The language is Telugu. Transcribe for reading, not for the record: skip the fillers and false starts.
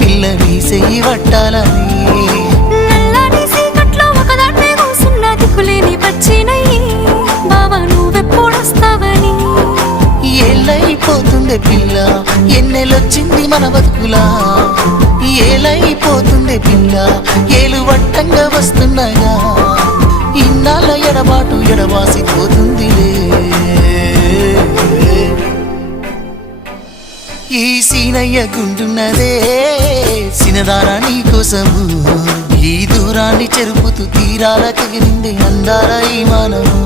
పిల్ల నీ చెయ్యి పట్టాలని నల్లని సీకట్లో ఒకదాన్నే కూసున్న దిక్కులేని పచ్చినయ్యి బావా నువ్వెప్పుడొస్తావని ఏళ్ళైపోతుంది పిల్ల ఎన్నెలొచ్చింది మన బతుకులా ఏలైపోతుంది పిల్ల ఏలు వట్టంగా వస్తున్నాగా ఇన్నాళ్ళ ఎడబాటు ఎడవాసిపోతుందిలే ఈ సీనయ్య గుంటున్నదే సినదారా నీ కోసము ఈ దూరాన్ని చెరుపుతూ తీరాల కగిరింది అందాల ఈ మానము